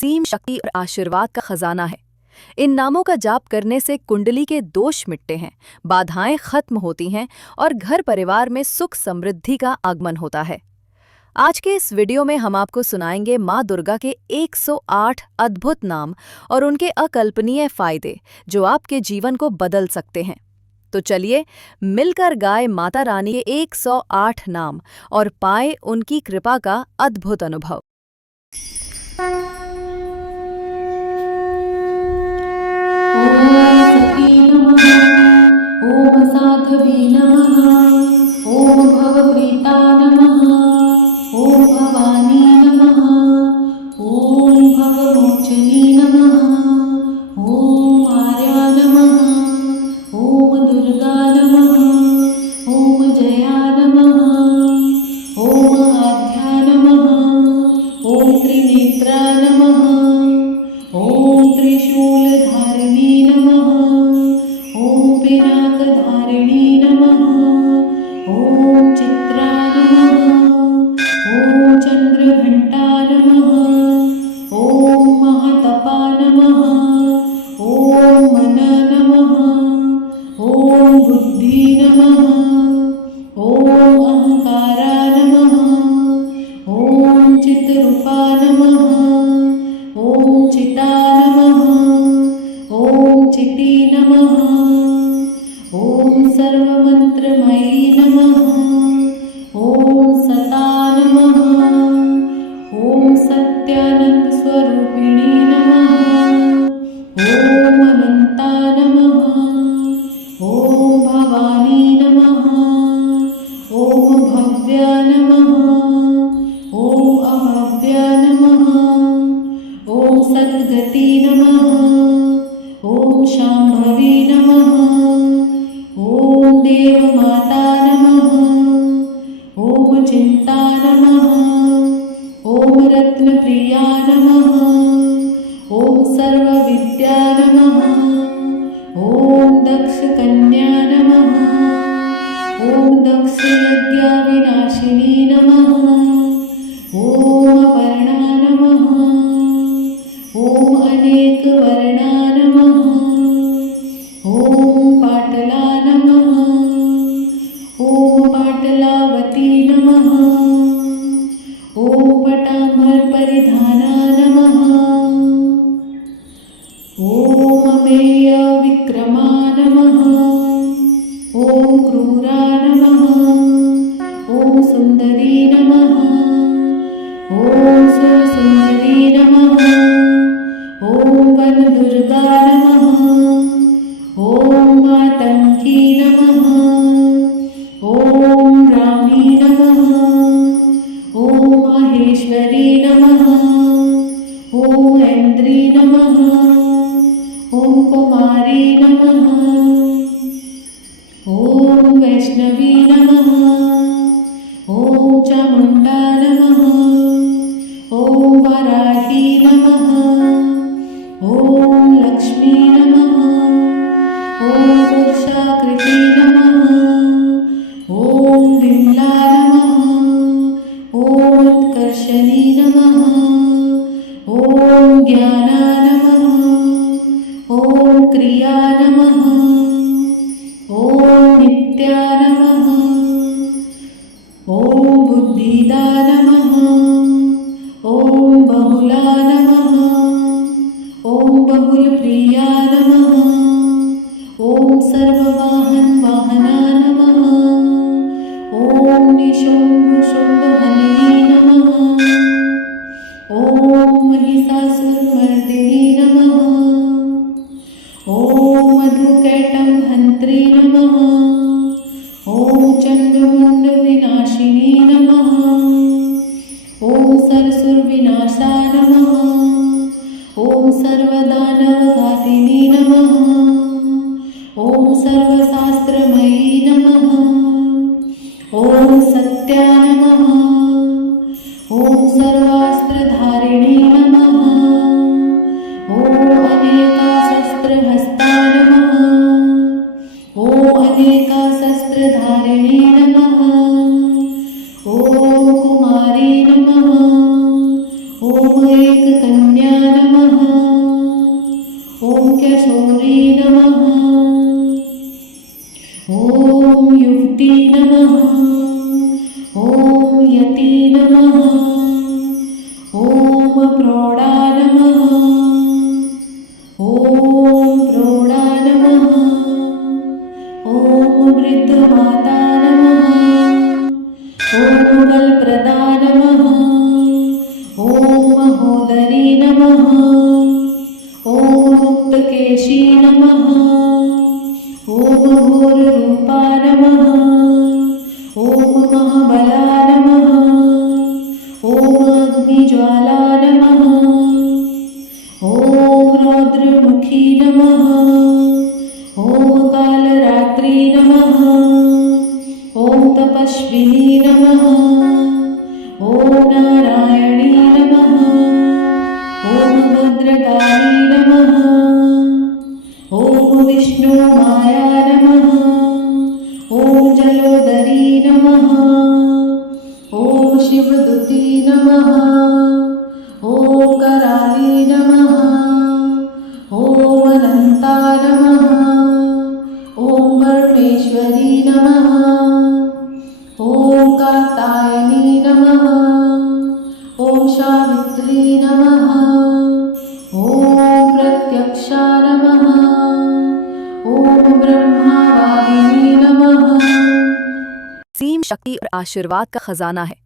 असीम शक्ति और आशीर्वाद का खजाना है। इन नामों का जाप करने से कुंडली के दोष मिटते हैं, बाधाएं खत्म होती हैं और घर परिवार में सुख समृद्धि का आगमन होता है। आज के इस वीडियो में हम आपको सुनाएंगे माँ दुर्गा के 108 अद्भुत नाम और उनके अकल्पनीय फायदे जो आपके जीवन को बदल सकते हैं। तो चलिए मिलकर गाए माता रानी के 108 नाम और पाए उनकी कृपा का अद्भुत अनुभव। ओम साधवी नमः। ओम भवप्रीता नमः। ओम भवानी नमः। ओम भवमोचनी नमः। ओम आर्या नमः। ओम दुर्गा नमः। ओम जया नमः। ओम आद्या नमः। ओम त्रिनेत्रा नमः। ओम त्रिशूलधारिणी नमः। ओम पिनाकधारिणी नमः। ओम चित्रा नमः। ओम चंद्रघंटा नमः। ओम महतपा नमः। ओम मन नमः। ओम बुद्धि नमः। ओम अहंकारा नमः। ओम चित्रूपा नमः। ओम चिता नमः। ओम चिति नमः। ओम सर्वमंत्रमयी नमः। ओम सता नमः। ओम सत्यानंद स्वरूपिणी नमः। ओम अनंता नमः। ओम भवानी नमः। ओम भव्या नमः। ओम अभव्या नमः। ओम सद्गति नमः। ओम शांभवी नमः। ओम देवमाता नमः। ओम चिंता नमः। ओम रत्नप्रिया नमः। ओम सर्वविद्या नमः। ओम दक्षकन्या नमः। ओम दक्षयज्ञविनाशिनी नमः। ओम अपर्णा नमः। ओम अनेकवर्णा नमः। ओम पाटला नमः। ओम पाटलावती नमः। ओम पटाम्बर परिधाना नमः। ओम अमेय विक्रमा नमः। ओम क्रूरा नमः। ओम सुंदरी नमः। ओम सुरसुंदरी नमः। ओम वनदुर्गा नमः। ओम मातंकी नमः। ओम रामी नमः। ओम माहेश्वरी नमः। ओम ऐन्द्री नमः। ओम कुमारी नमः। ओम वैष्णवी नमः। ओम चामुंडा नमः। ओम वराही नमः। ओम लक्ष्मी नमः। ओम पुरुषाकृति नमः। ओम विमला नमः। ओम उत्कर्षणी नमः। ओम ज्ञाना नमः। ओम क्रिया नमः। ओम नित्या नमः। ओम बुद्धिदा नमः। ओम बहुला नमः। ओम बहुलप्रिया नमः। ओम सर्ववाहन वाहना नमः। ओम निशुम्भ शुम्भहनिनी नमः। ओम महिषासुरमर्दिनी नमः। ओम मधुकैटभ हंत्री नमः। ओम चंद्रमुंड विनाशिनी नमः। ओम सरसुर विनाशा नमः। ओम सर्वदानवघातिनी नमः। ओम सर्वशास्त्रमयी नमः। ओम सत्या नमः। ओम सर्वास्त्रधारिणी नमः। नमः। ॐ मुक्तकेशी नमः। ॐ घोररूपा नमः। ॐ महाबला नमः। ॐ अग्निज्वाला नमः। ॐ रौद्रमुखी नमः। ॐ कालरात्रि नमः। ॐ तपस्विनी नमः। ॐ नारायणी नमः। ॐ भद्रकाली नमः। ॐ विष्णुमाया नमः। ॐ जलोदरी नमः। ॐ शिवदूती नमः। ॐ कराली नमः। ॐ अनन्ता नमः। ॐ परमेश्वरी नमः। ॐ कात्यायनी नमः। ॐ सावित्री नमः। ॐ प्रत्यक्षा नमः। ॐ ब्रह्मवादिनी नमः। सीम शक्ति और आशीर्वाद का खजाना है।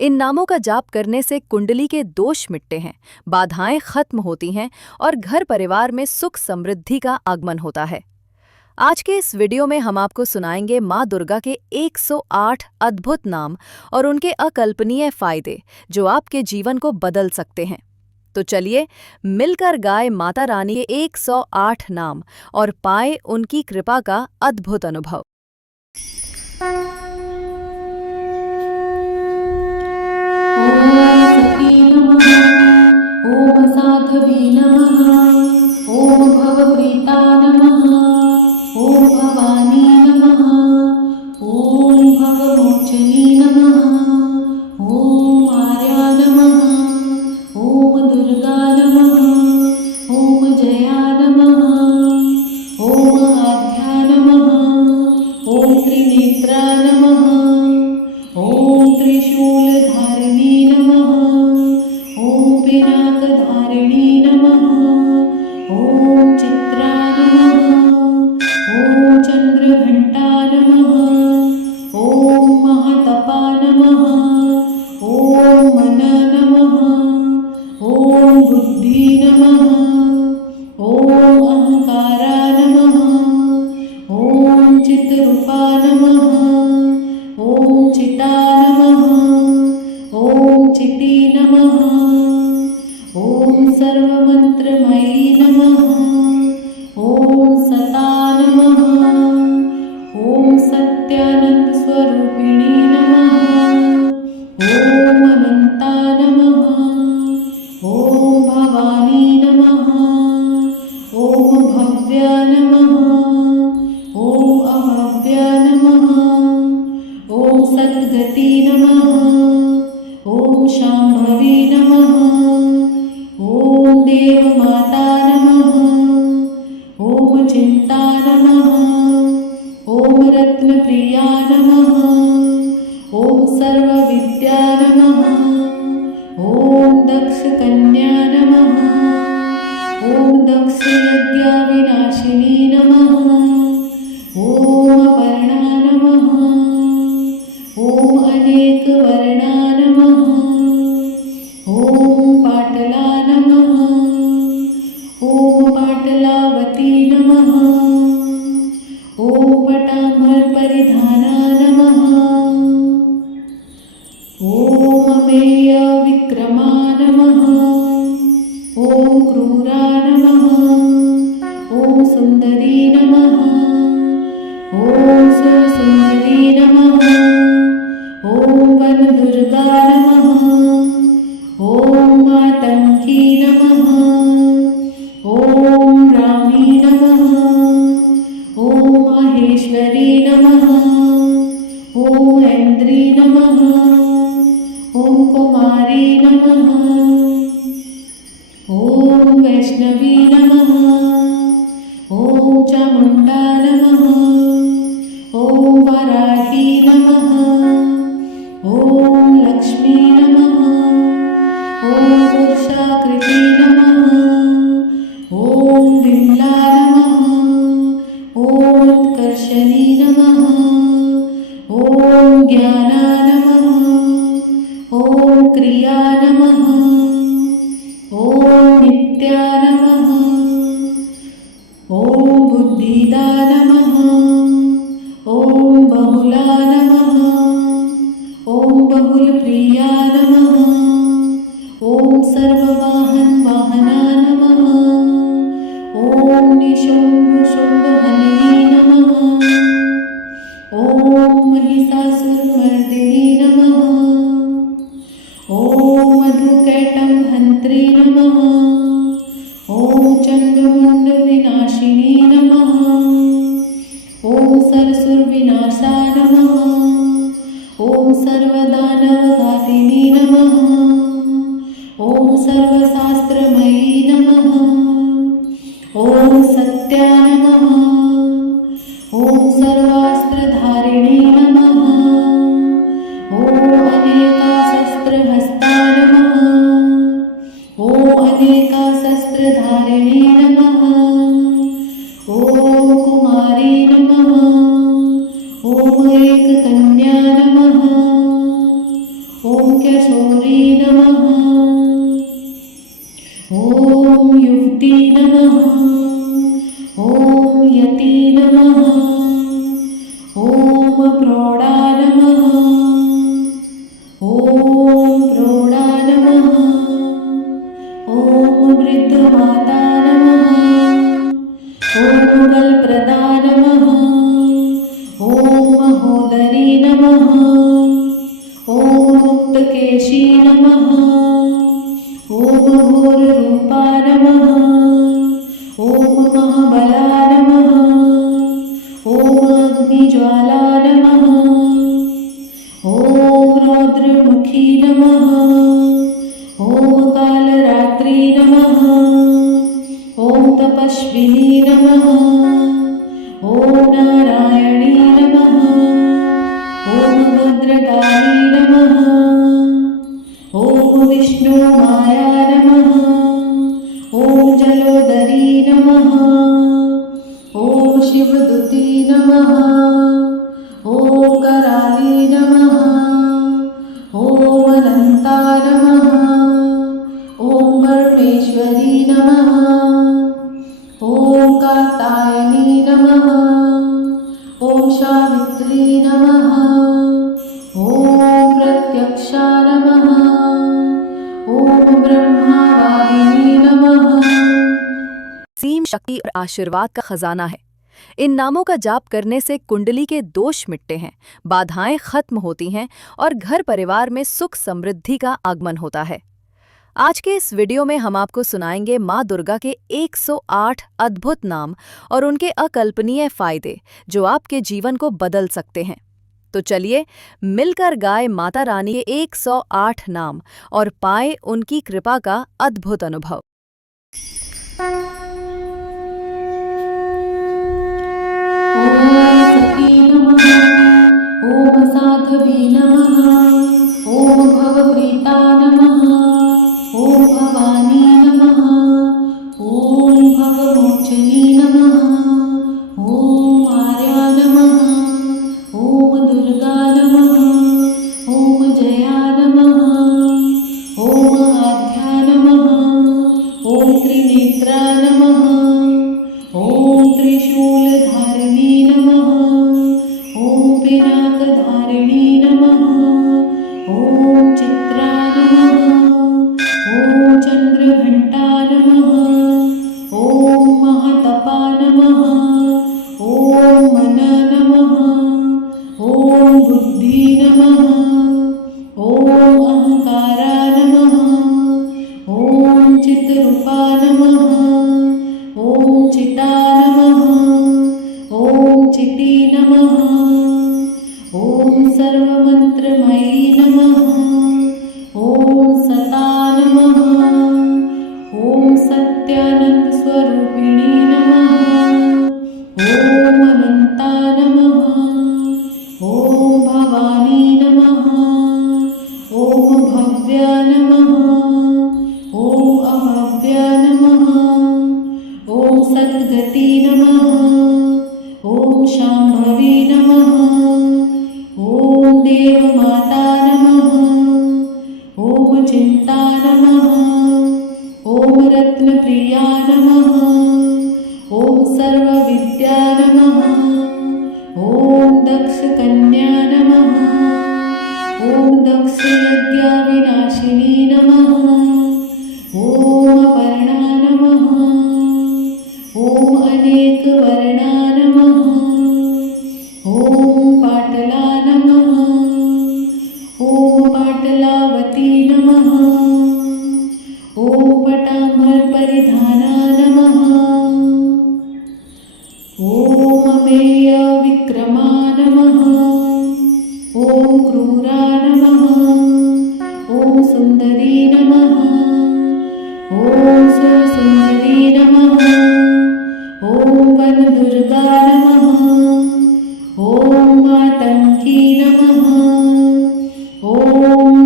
इन नामों का जाप करने से कुंडली के दोष मिटते हैं, बाधाएं खत्म होती हैं और घर परिवार में सुख समृद्धि का आगमन होता है। आज के इस वीडियो में हम आपको सुनाएंगे माँ दुर्गा के 108 अद्भुत नाम और उनके अकल्पनीय फायदे जो आपके जीवन को बदल सकते हैं। तो चलिए मिलकर गाए माता रानी के 108 नाम और पाए उनकी कृपा का अद्भुत अनुभव। ॐ सती नमः। ॐ साध्वी नमः। ॐ भवप्रीता नमः। ॐ भवानी नमः। ॐ भवमोचनी नमः। ॐ आर्या नमः। ॐ दुर्गा नमः। ॐ जया नमः। ॐ आद्या नमः। ॐ त्रिनेत्रा नमः। ॐ त्रिशूलधारिणी नमः। ॐ पिनाकधारिणी नमः। ॐ चित्रा नमः। ॐ चन्द्रघण्टा नमः। ॐ महतपा नमः। ॐ मन नमः। ॐ बुद्धि नमः। ॐ अहंकारा नमः। ॐ चित्रूपा नमः। ॐ चिता नमः। ॐ चिति नमः। ॐ सर्वमन्त्रमयी नमः। ॐ सता नमः। ॐ सत्यानन्दस्वरूपिणी नमः। ॐ अनन्ता नमः। ॐ भवानी नमः। ॐ भव्या नमः। ॐ अभव्या नमः। ॐ सद्गति नमः। ॐ शाम्भवी नमः। ॐ देवमाता नमः। ॐ चिन्ता नमः। ॐ रत्नप्रिया नमः। ॐ सर्वविद्या नमः। ॐ दक्षकन्या नमः। ॐ दक्षयज्ञविनाशिनी नमः। ॐ अपर्णा नमः। ॐ अनेकवर्णा नमः। ॐ पाटला नमः। ॐ पाटलावती नमः। ॐ पटाम्बरपरिधाना नमः। ॐ अमेयविक्रमा नमः। ॐ क्रूरा नमः। ॐ सुन्दरी नमः। ॐ सुरसुन्दरी नमः। ॐ वनदुर्गा नमः। ॐ मातङ्गी नमः। ॐ रामी नमः। ॐ माहेश्वरी नमः। ॐ ऐन्द्री नमः। ॐ कुमारी नमः। ॐ वैष्णवी नमः। ॐ चामुण्डा नमः। ॐ वराही नमः। ॐ लक्ष्मी नमः। ॐ पुरुषाकृति नमः। ॐ विमला नमः। ॐ उत्कर्षणी नमः। ॐ ज्ञाना नमः। ॐ क्रिया नमः। ॐ नित्या नमः। ॐ बुद्धिदा नमः। ॐ बहुला नमः। ॐ बहुलप्रिया नमः। ॐ सर्ववाहना नमः। ॐ निशुम्भशुम्भहने नमः। ॐ महिषासुरमर्दिनी नमः। ॐ मधुकैटभहन्त्री नमः। ॐ चण्डमुण्डविनाशिनी नमः। ॐ सरसुरविनाशा नमः। ॐ सर्वदानवघातिनी नमः। ॐ सर्वशास्त्रमयी नमः। ॐ सत्या नमः। ॐ सर्वास्त्रधारिणी नमः। ॐ अनेकाशस्त्रहस्ता नमः। ॐ अनेकाशस्त्रधारिणी नमः। ॐ कुमारी नमः। ॐ एककन्या नमः। ॐ कैशोरी नमः। ॐ युवती नमः। ॐ यति नमः। ॐ प्रौढा नमः। ॐ प्रौढा नमः। ॐ वृद्धमाता नमः। ॐ बलप्रदा नमः। ॐ महोदरी नमः। ॐ मुक्तकेशी नमः। ॐ घोररूपा नमः। ॐ महाबला नमः। ॐ अग्निज्वाला नमः। ॐ रौद्रमुखी नमः। ॐ कालरात्रि नमः। ॐ तपस्विनी नमः। ॐ नारायणी नमः। ॐ भद्रकाली नमः। ॐ विष्णुमाया नमः। ॐ जलोदरी नमः। ॐ शिवदूती नमः। ॐ कराली नमः। ॐ अनन्ता नमः। ॐ परमेश्वरी नमः। ॐ कात्यायनी नमः। ॐ सावित्री नमः। ॐ प्रत्यक्षा नमः। ॐ ब्रह्मवाहिनी नमः। सीम शक्ति और आशीर्वाद का खजाना है। इन नामों का जाप करने से कुंडली के दोष मिटते हैं, बाधाएं खत्म होती हैं और घर परिवार में सुख समृद्धि का आगमन होता है। आज के इस वीडियो में हम आपको सुनाएंगे माँ दुर्गा के 108 अद्भुत नाम और उनके अकल्पनीय फायदे जो आपके जीवन को बदल सकते हैं। तो चलिए मिलकर गाए माता रानी के 108 नाम और पाए उनकी कृपा का अद्भुत अनुभव। ॐ सती नमः। ॐ साध्वी नमः। ॐ भवप्रीता नमः। ॐ भवानी नमः। ॐ भवमोचनी नमः। ॐ आर्या नमः। ॐ दुर्गा नमः। ॐ जया नमः। ॐ आद्या नमः। ॐ त्रिनेत्रा नमः। ॐ त्रिशूलधारिणी नमः। ॐ पिनाकधारिणी नमः। ॐ चित्रा नमः। ॐ चन्द्रघण्टा नमः। ॐ महतपा नमः। ॐ मन नमः। ॐ बुद्धि नमः। ॐ अहंकारा नमः। ॐ चित्रूपा नमः। ॐ चिता नमः। ॐ चिति नमः। ॐ सर्वमन्त्रमयी नमः। ॐ सता नमः। ॐ सत्यानन्दस्वरूपिणी नमः। ॐ अनन्ता नमः। ॐ भवानी नमः। ॐ भव्या नमः। ॐ अभव्या नमः। ॐ सद्गति नमः। ॐ शाम्भवी नमः। ॐ देवमाता नमः। ॐ चिन्ता नमः। ॐ रत्नप्रिया नमः। ॐ सर्वविद्या नमः। ॐ दक्षकन्या नमः। ॐ दक्षयज्ञविनाशिनी नमः। ॐ अपर्णा नमः। ॐ अनेकवर्णा नमः। ॐ पाटला नमः। ॐ पाटलावती नमः। ॐ पटाम्बरपरिधाना नमः। ॐ अमेयविक्रमा नमः। ॐ क्रूरा नमः। ॐ सुन्दरी नमः। ॐ सुरसुन्दरी नमः। ॐ वनदुर्गा नमः। ॐ मातङ्गी नमः। ॐ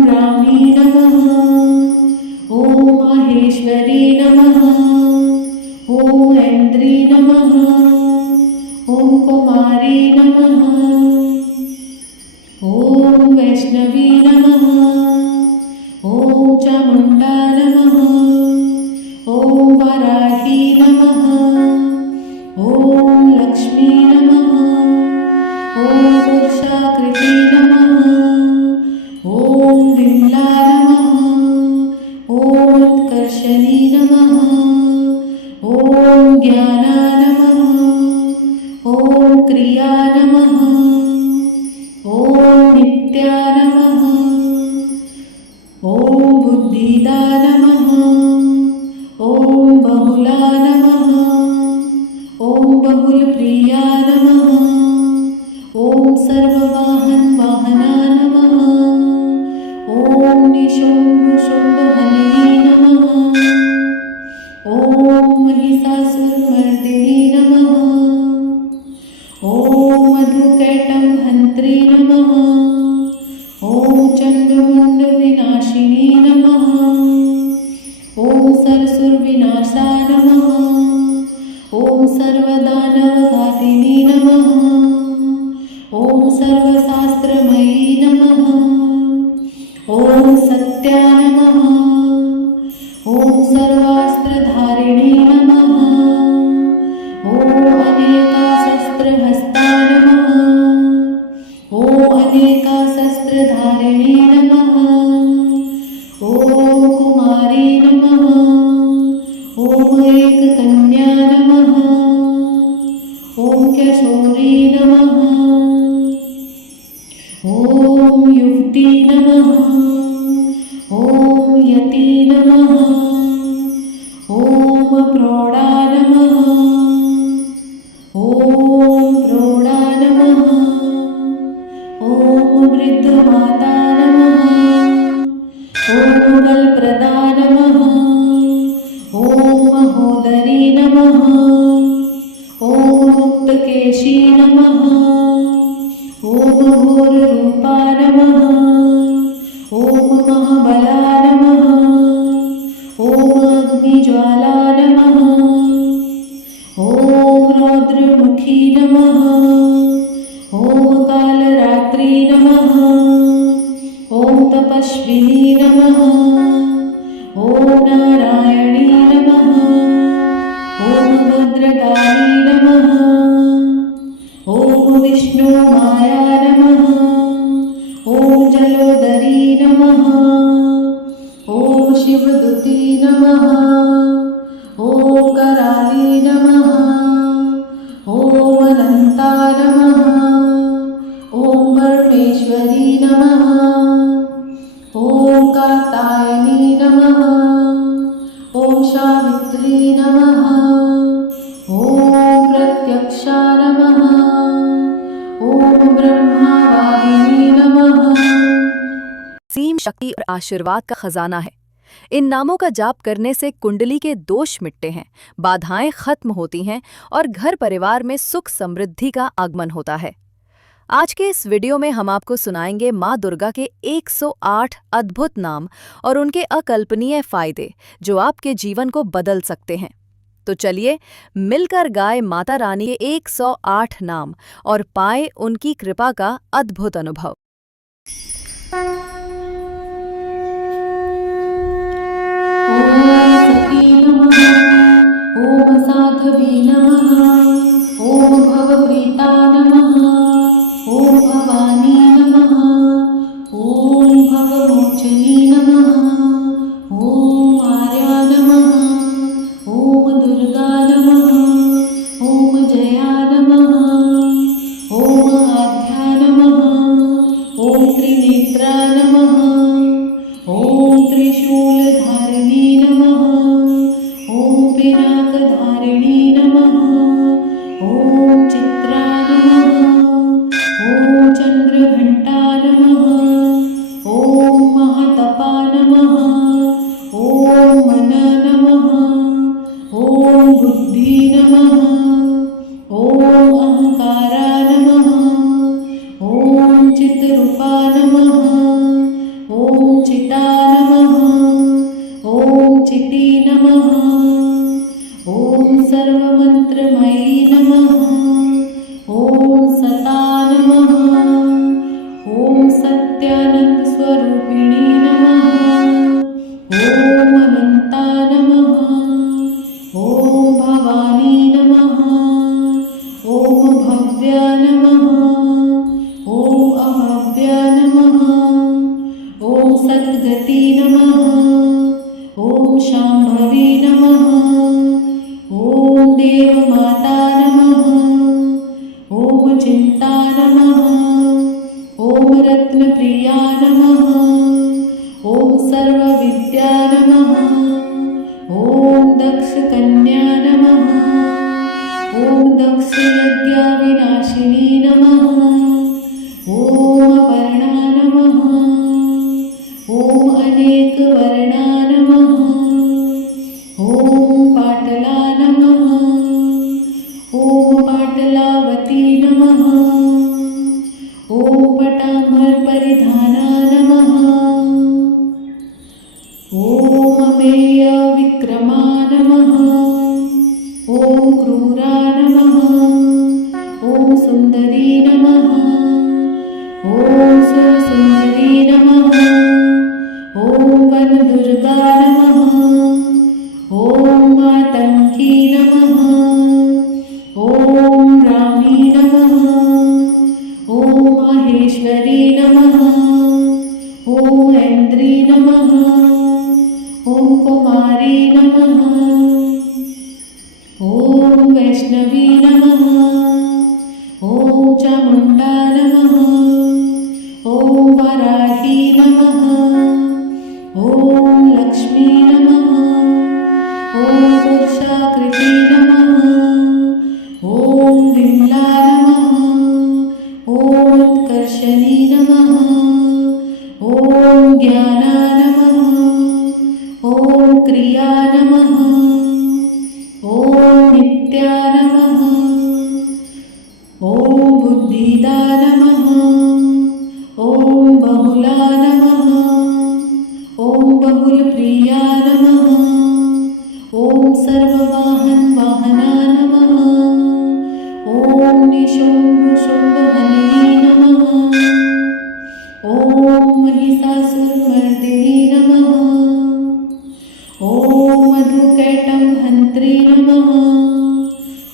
रामी नमः। ॐ माहेश्वरी नमः। ॐ ऐन्द्री नमः। ॐ कुमारी नमः। ॐ वैष्णवी नमः। ॐ चामुण्डा नमः। ॐ वराही नमः। ॐ लक्ष्मी नमः। ॐ पुरुषाकृति नमः। ॐ विमला नमः। ॐ उत्कर्षणी नमः। ॐ ज्ञाना नमः। ॐ क्रिया नमः। ॐ नित्या नमः। ॐ बुद्धिदा नमः। ॐ बहुला नमः। ॐ बहुलप्रिया नमः। ॐ सर्ववाहनवाहना नमः। ॐ निशुम्भशुम्भहनिनी नमः। ॐ महिषासुरमर्दिनी नमः। ॐ मधुकैटभहन्त्री नमः। ॐ चण्डमुण्डविनाशिनी नमः। ॐ सरसुरविनाशा नमः। ॐ सर्वदानवघातिनी नमः। ॐ सर्वशास्त्रमयी नमः। ॐ सत्या नमः। ॐ सर्वास्त्रधारिणी नमः। ॐ अनेकाशस्त्रहस्ता नमः। ॐ अनेकाशस्त्रधारिणी नमः। ॐ कुमारी नमः। ॐ एककन्या नमः। ॐ कैशोरी नमः। ॐ युवती नमः। ॐ यति नमः। ॐ प्रौढा नमः। ॐ प्रौढा नमः। ॐ वृद्धमाता नमः। ॐ बलप्रदा नमः। ॐ महोदरी नमः। ॐ मुक्तकेशी नमः। ॐ घोररूपा नमः। ॐ महाबला नमः। ॐ अग्निज्वाला नमः। ॐ रौद्रमुखी नमः। ॐ कालरात्रि नमः। ॐ तपस्विनी नमः। ॐ नारायणी नमः। ॐ भद्रकाली नमः। ॐ विष्णुमाया नमः। ॐ जलोदरी नमः। ॐ शिवदूती नमः। ॐ कराली नमः। ॐ अनन्ता नमः। ॐ परमेश्वरी नमः। ॐ कात्यायनी नमः। ॐ सावित्री नमः। ॐ प्रत्यक्षा नमः। ॐ ब्रह्मवादिनी नमः। सीम शक्ति और आशीर्वाद का खजाना है। इन नामों का जाप करने से कुंडली के दोष मिटते हैं, बाधाएं खत्म होती हैं और घर परिवार में सुख समृद्धि का आगमन होता है। आज के इस वीडियो में हम आपको सुनाएंगे माँ दुर्गा के 108 अद्भुत नाम और उनके अकल्पनीय फायदे जो आपके जीवन को बदल सकते हैं। तो चलिए मिलकर गाए माता रानी के 108 नाम और पाए उनकी कृपा का अद्भुत अनुभव। ॐ सती नमः। पिनाकधारिणी नमः। ॐ चित्रा नमः। ॐ चन्द्रघण्टा नमः। ॐ महतपा नमः। ॐ मन नमः। ॐ बुद्धि नमः। ॐ अहंकारा नमः। ॐ चित्रूपा नमः। ॐ चिता नमः। ॐ चिती नमः। ॐ सर्वमन्त्रमयी नमः। ॐ सता नमः। ॐ सत्यानन्दस्वरूपिणी नमः। ॐ अनन्ता नमः। ॐ भवानी नमः। ॐ भव्या नमः। ॐ अभव्या नमः। ॐ सद्गती नमः। ॐ शाम्भवी नमः। ॐ देवमाता नमः। ॐ चिन्ता नमः। ॐ रत्नप्रिया नमः। ॐ सर्वविद्या नमः। ॐ दक्षकन्या नमः। ॐ दक्षयज्ञविनाशिनी नमः। ॐ अपर्णा नमः। ॐ अनेकवर्णा नमः। ॐ पाटला नमः। ॐ पाटलावती नमः। ॐ पटाम्बरपरिधाना नमः। ॐ अमेयविक्रमा नमः। ॐ क्रूरा नमः। ॐ सुन्दरी नमः। ॐ सुरसुन्दरी नमः। ॐ वनदुर्गा नमः। ॐ मातङ्गी नमः। ॐ रामी नमः। ॐ माहेश्वरी नमः। ॐ ऐन्द्री नमः। ॐ कुमारी नमः। ॐ वैष्णवी नमः। ॐ चामुण्डा नमः। ॐ वराही नमः। ॐ लक्ष्मी नमः। ॐ पुरुषाकृति नमः। ॐ विमला नमः। ॐ उत्कर्षणी नमः। ॐ ज्ञाना नमः। ॐ क्रिया नमः। ॐ नित्या नमः। ॐ बुद्धिदा नमः। ॐ बहुला नमः। ॐ बहुलप्रिया नमः। ॐ सर्ववाहनवाहना नमः। ॐ निशुम्भशुम्भहनिनी नमः। ॐ महिषासुरमर्दिनी नमः। ॐ मधुकैटभहन्त्री नमः।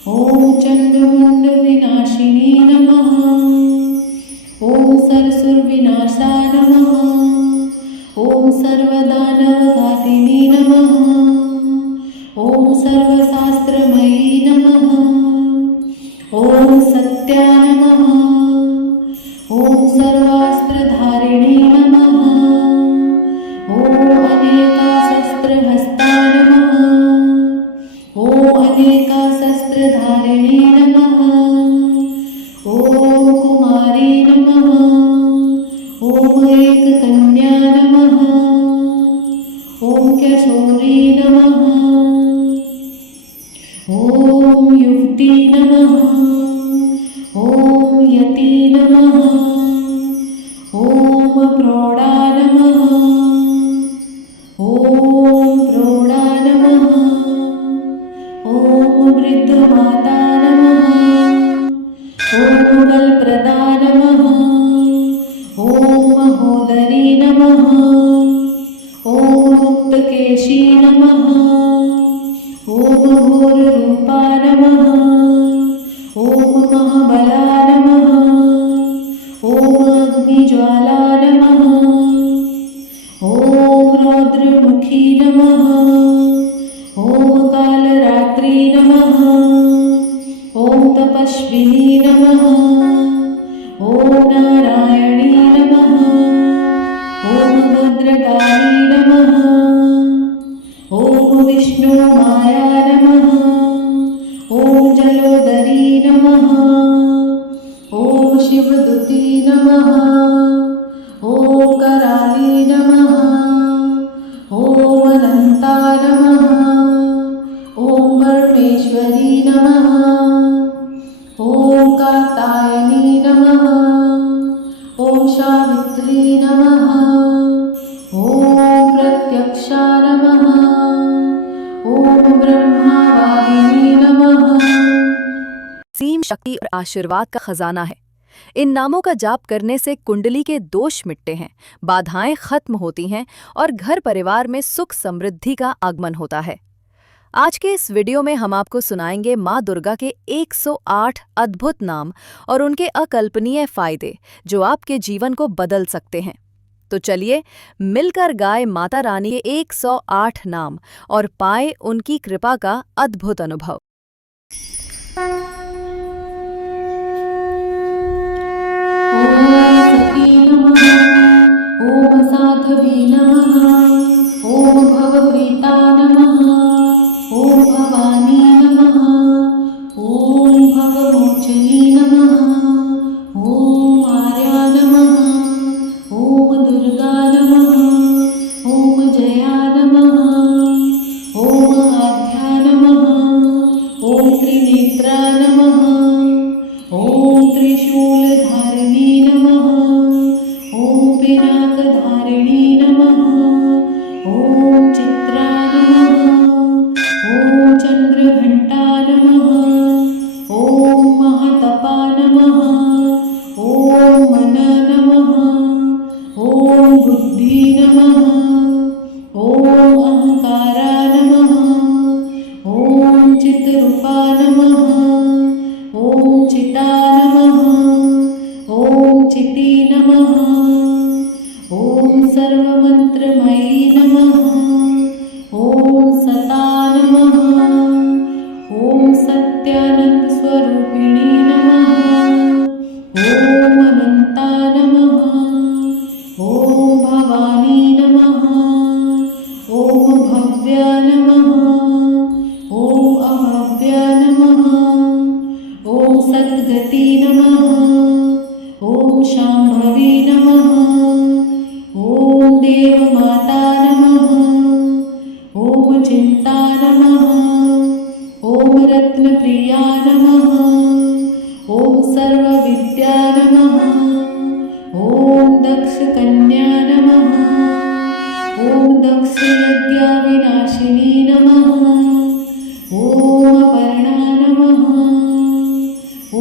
ॐ चण्डमुण्डविनाशिनी नमः। ॐ सरसुरविनाशा नमः। ॐ सर्वदानवघातिनी नमः। ॐ सर्वशास्त्रमयी नमः। ॐ सत्या नमः। ॐ सर्वास्त्रधारिणी नमः। ॐ अनेकाशस्त्रहस्ता नमः। ॐ अनेकाशस्त्रधारिणी नमः। ॐ कुमारी नमः। ॐ एककन्या नमः। ॐ किशोरी नमः। ॐ युवती नमः। ॐ यति नमः। ॐ प्रौढा नमः। ॐ प्रौढा नमः। ॐ वृद्धमाता नमः। ॐ बलप्रदा नमः। ॐ महोदरी नमः। ॐ मुक्तकेशी नमः। ॐ घोररूपा नमः। ॐ महाबला नमः। ॐ अग्निज्वाला नमः। ॐ रौद्रमुखी नमः। ॐ कालरात्रि नमः। ॐ तपस्विनी नमः। ॐ नारायणी नमः। ॐ भद्रकाली नमः। ॐ विष्णुमाया नमः। नमः ॐ कात्यायनी नमः ॐ सावित्री नमः ॐ प्रत्यक्षा नमः ॐ ब्रह्मवादिनी नमः। सीम शक्ति और आशीर्वाद का खजाना है। इन नामों का जाप करने से कुंडली के दोष मिटते हैं, बाधाएं खत्म होती हैं और घर परिवार में सुख समृद्धि का आगमन होता है। आज के इस वीडियो में हम आपको सुनाएंगे माँ दुर्गा के 108 अद्भुत नाम और उनके अकल्पनीय फायदे जो आपके जीवन को बदल सकते हैं। तो चलिए मिलकर गाए माता रानी के 108 नाम और पाए उनकी कृपा का अद्भुत अनुभव। ॐ सती नमः ॐ साध्वी नमः ॐ भवप्रीता नमः ॐ भवानी नमः ॐ भवमोचनी नमः ॐ आर्या नमः ॐ दुर्गा नमः ॐ जया नमः ॐ आद्या नमः ॐ त्रिनेत्रा नमः ॐ त्रिशूलधारिणी नमः ॐ पिनाकधारिणी नमः ॐ चित्रा नमः ॐ चन्द्रघण्टा नमः ॐ महतपा नमः ॐ मन नमः ॐ बुद्धि नमः ॐ अहंकारा नमः ॐ चित्रूपा नमः ॐ चिता नमः ॐ चिति नमः ॐ सर्वमन्त्रमयी नमः ॐ सता नमः ॐ सत्यानन्दस्वरूपिणी नमः ॐ अनन्ता नमः ॐ भवानी नमः ॐ भव्या नमः ॐ अभव्या नमः ॐ सद्गति नमः ॐ शाम्भवी नमः ॐ देवमाता नमः ॐ चिन्ता नमः ॐ रत्नप्रिया नमः ॐ सर्वविद्या नमः ॐ दक्षकन्या नमः ॐ दक्षयज्ञविनाशिनी नमः ॐ अपर्णा नमः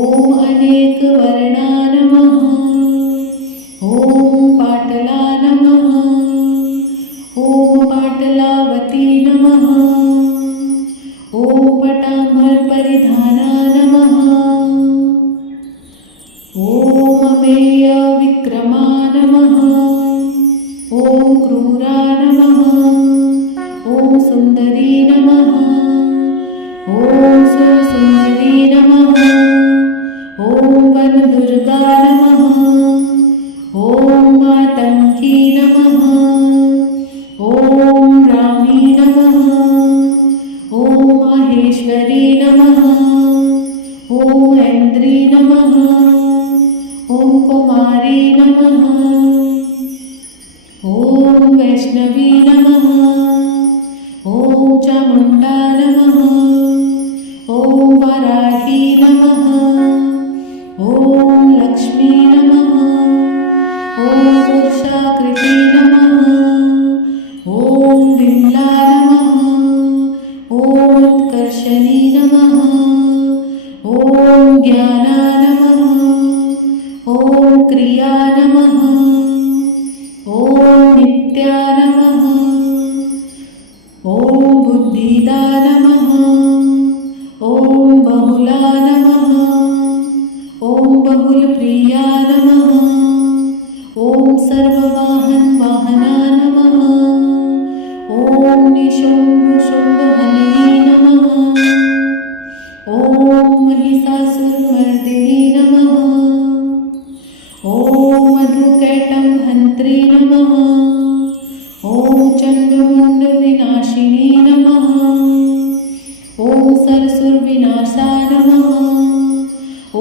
ॐ अनेकवर्णा नमः ॐ पाटला नमः ॐ पाटलावती नमः ॐ पटाम्बरपरिधाना नमः ॐ अमेयविक्रमा नमः ॐ क्रूरा नमः ॐ सुन्दरी नमः ॐ सुरसुन्दरी नमः ॐ वनदुर्गा नमः ॐ मातङ्गी नमः ॐ रामी नमः ॐ माहेश्वरी नमः ॐ ऐन्द्री नमः ॐ कुमारी नमः ॐ वैष्णवी नमः ॐ चामुण्डा नमः ॐ वराही नमः ॐ लक्ष्मी नमः ॐ पुरुषाकृति नमः ॐ विमला नमः ॐ उत्कर्षणी नमः ॐ ज्ञाना नमः ॐ क्रिया नमः ॐ नित्या नमः ॐ बुद्धिदा नमः ॐ बहुला नमः ॐ बहुलप्रिया नमः ॐ सर्ववाहना नमः ॐ निशुम्भशुम्भहननी नमः ॐ महिषासुरमर्दिनी नमः ॐ मधुकैटभहन्त्री नमः ॐ चन्द्रमुण्डविनाशिनी नमः ॐ सरसुरविनाशा नमः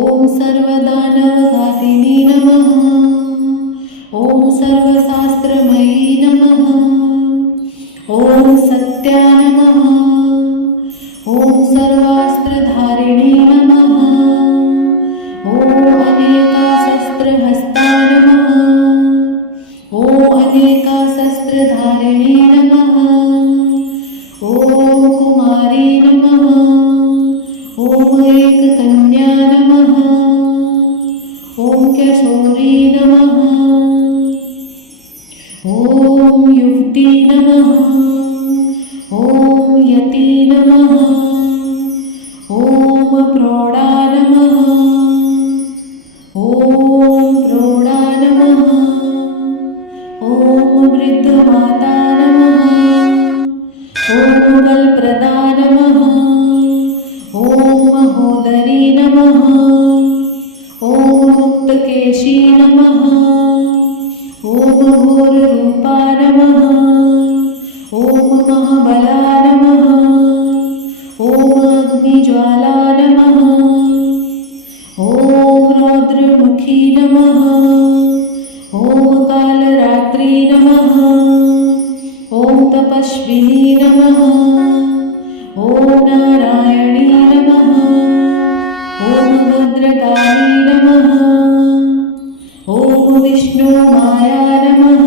ॐ सर्वदानवघातिनी नमः ॐ सर्वशास्त्रमयी नमः ॐ सत्या नमः ॐ सर्वास्त्रधारिणी विष्णुमाया नमः।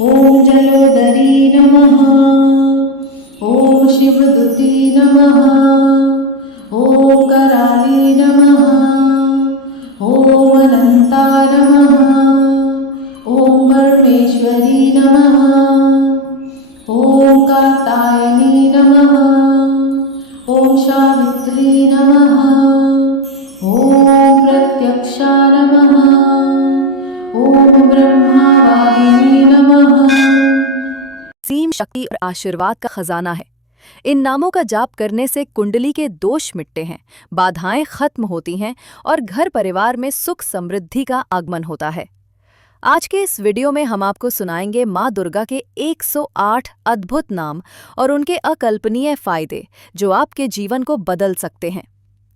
ॐ जलोदरी नमः। ॐ शिवदूती नमः। ॐ कराली नमः। ॐ अनंता नमः। ॐ परमेश्वरी नमः। ॐ कात्यायनी नमः। ॐ सावित्री नमः। ॐ प्रत्यक्षा नमः। ॐ ब्रह्मावाहिनी नमः। सीम शक्ति और आशीर्वाद का खजाना है। इन नामों का जाप करने से कुंडली के दोष मिटते हैं, बाधाएं खत्म होती हैं और घर परिवार में सुख समृद्धि का आगमन होता है। आज के इस वीडियो में हम आपको सुनाएंगे माँ दुर्गा के 108 अद्भुत नाम और उनके अकल्पनीय फायदे जो आपके जीवन को बदल सकते हैं।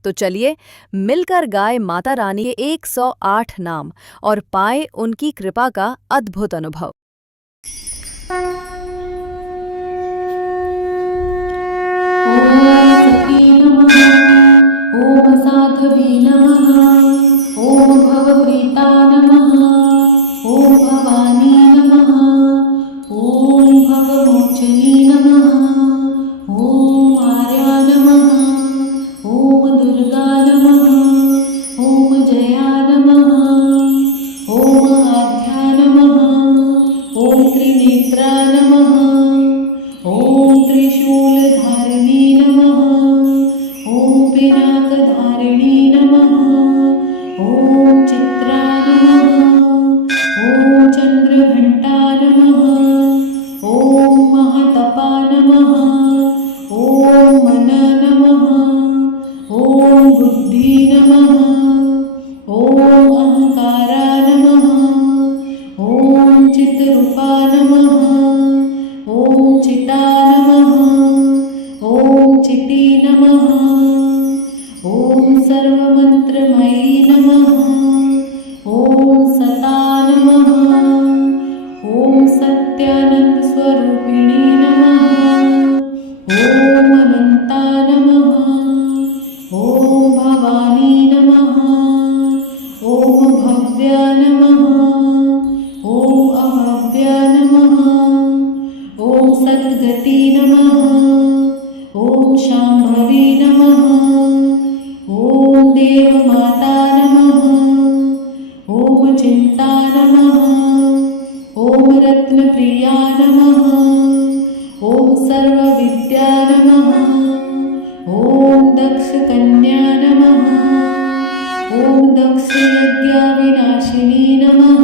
तो चलिए मिलकर गाए माता रानी के 108 नाम और पाए उनकी कृपा का अद्भुत अनुभव। ॐ सती नमः। ॐ साध्वी नमः। ॐ भवप्रीता नमः। ॐ भवानी नमः। ॐ भवमोचनी नमः। ॐ आर्या नमः। ॐ दुर्गा नमः। ॐ जया नमः। ॐ आद्या नमः। ॐ त्रिनेत्रा नमः। ॐ त्रिशूलधारिणी नमः। ॐ पिनाकधारिणी नमः। ॐ चित्रा नमः। ॐ चन्द्रघण्टा नमः। ॐ महतपा नमः। ॐ मन नमः। ॐ बुद्धि नमः। ॐ अहंकारा नमः। ॐ चित्रूपा नमः। ॐ चिता नमः। ॐ चिति नमः। ॐ सर्वमन्त्रमयी नमः। ॐ सता नमः। ॐ सत्यानन्दस्वरूपिणी नमः। ॐ अनन्ता नमः। ॐ भवानी नमः। ॐ भव्या नमः। ॐ अभव्या नमः। ॐ सद्गति नमः। ॐ शाम्भवी नमः। ॐ देवमाता नमः। ॐ चिन्ता नमः। ॐ रत्नप्रिया नमः। ॐ सर्वविद्या नमः। ॐ दक्षकन्या नमः। ॐ दक्षयज्ञविनाशिनी नमः।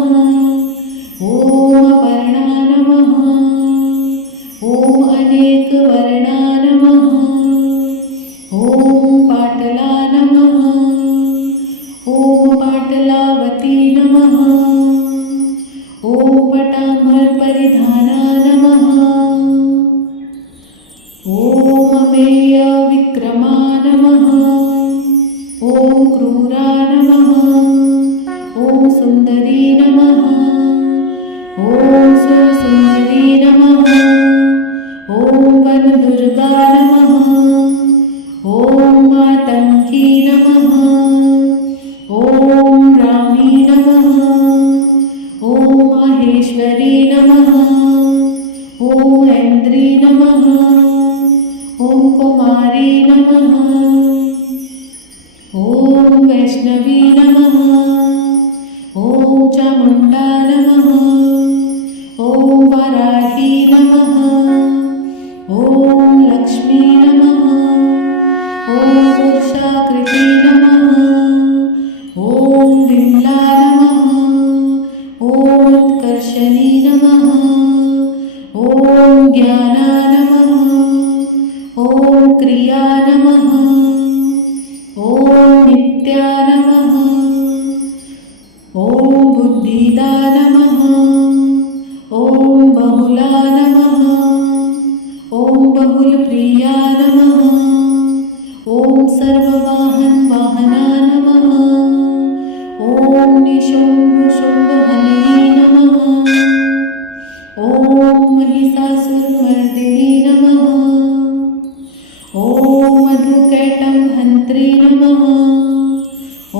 ॐ अपर्णा नमः। ॐ अनेकवर्णा नमः। ॐ पाटला नमः। ॐ पाटलावती नमः। ॐ पटाम्बरपरिधाना नमः। ॐ अमेयविक्रमा नमः। ॐ क्रूरा नमः। ॐ सुन्दरी नमः। ॐ सुरसुन्दरी नमः। ॐ वनदुर्गा नमः। ॐ मातङ्गी नमः। ॐ रामी नमः। ॐ माहेश्वरी नमः। ॐ ऐन्द्री नमः। ॐ कुमारी नमः। ॐ वैष्णवी नमः। ॐ चामुण्डा नमः। ॐ वराही नमः। ॐ लक्ष्मी नमः। ॐ पुरुषाकृति नमः। ॐ विमला नमः। ॐ उत्कर्षणी नमः। ॐ ज्ञाना नमः। ॐ क्रिया नमः। ॐ नित्या नमः। ॐ बुद्धिदा नमः। ॐ बहुला नमः। ॐ बहुलप्रिया नमः। ॐ सर्ववाहना नमः। ॐ निशुम्भशुम्भहननी नमः। ॐ महिषासुरमर्दिनी नमः। ॐ मधुकैटभहन्त्री नमः। ॐ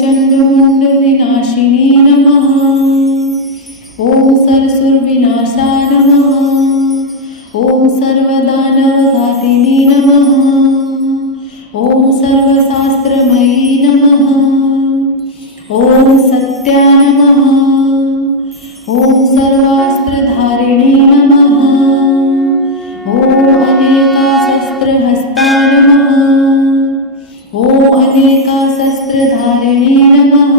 चण्डमुण्डविनाशिनी नमः। सर्वशास्त्रमयी नमः। ॐ सत्या नमः। ॐ सर्वास्त्रधारिणी नमः। ॐ अनेकाशस्त्रहस्ता नमः। ॐ अनेकाशस्त्रधारिणी नमः।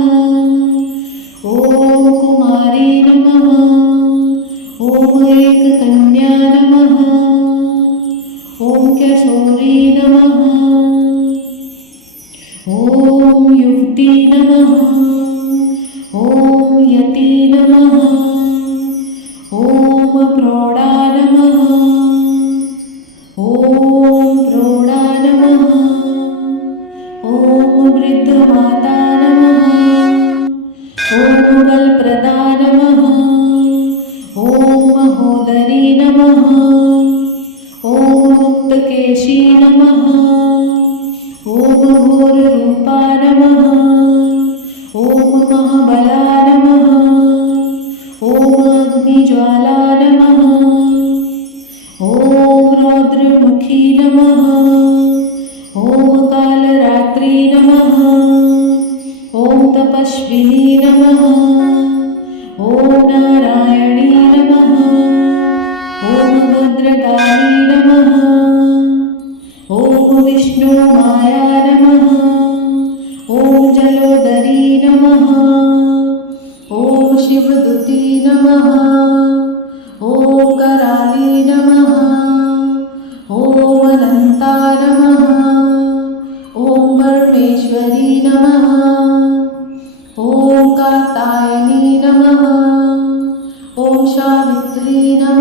ॐ कुमारी नमः। ॐ एककन्या नमः। ॐ केशोरी नमः। ॐ युक्ति नमः। ॐ यति नमः। ॐ प्रौढा नमः। ॐ प्रौढा नमः। ॐ वृद्धमाता नमः। ॐ बलप्रदा नमः। ॐ महोदरी नमः। ॐ मुक्तकेशी नमः। ॐ घोररूपा नमः। ॐ महाबला नमः। ॐ अग्निज्वाला नमः। ॐ रौद्रमुखी नमः। ॐ कालरात्रि नमः। ॐ तपस्विनी नमः। ॐ नारायणी नमः। ॐ भद्रकाली नमः। ॐ विष्णुमाया नमः। ॐ जलोदरी नमः। ॐ शिवदूती नमः। ॐ कराली नमः। ॐ अनन्ता नमः। ॐ परमेश्वरी नमः। ॐ कात्यायनी नमः। ॐ सावित्री नमः।